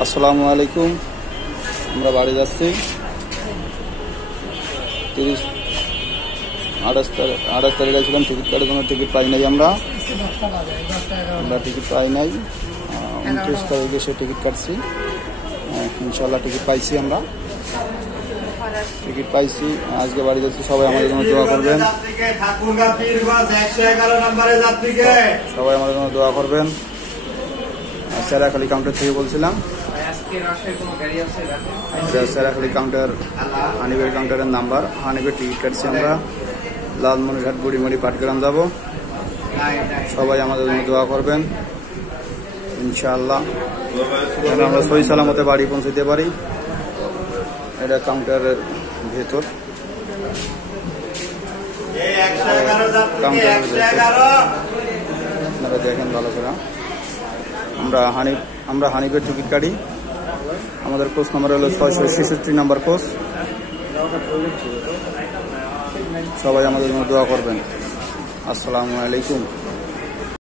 আসসালামু আলাইকুম। আমরা বাড়ি যাচ্ছি 28 তারিখে ছিলাম টিকিট কাটার জন্য। টিকিট পাই নাই, আমরা টিকিট পাই নাই। 29 তারিখে সে টিকিট কাটছি। ইনশাল্লাহ টিকিট পাইছি, আমরা টিকিট পাইছি। আজকে বাড়ি যাচ্ছি। সবাই আমাদের জন্য দোয়া করবেন, সবাই আমাদের জন্য দোয়া করবেন। সেরাখালি কাউন্টার থেকে বলছিলাম। সেরাখালি কাউন্টার, হানিফের কাউন্টারের নাম্বার। হানিফের টিকিট কাটছি আমরা। লালমনিরহাট, বুড়িমারি, পাটগ্রাম যাব। সবাই আমাদের জন্য দোয়া করবেন ইনশাআল্লাহ, যেন আমরা সহি সালামতে বাড়ি পৌঁছতে পারি। এটা কাউন্টারের ভেতর, আপনারা দেখেন ভালো করে। আমরা হানিফের টিকিট কাটি। আমাদের কোচ নাম্বার হলো 666 নাম্বার কোচ। সবাই আমাদের জন্য দোয়া করবেন। আসসালামু আলাইকুম।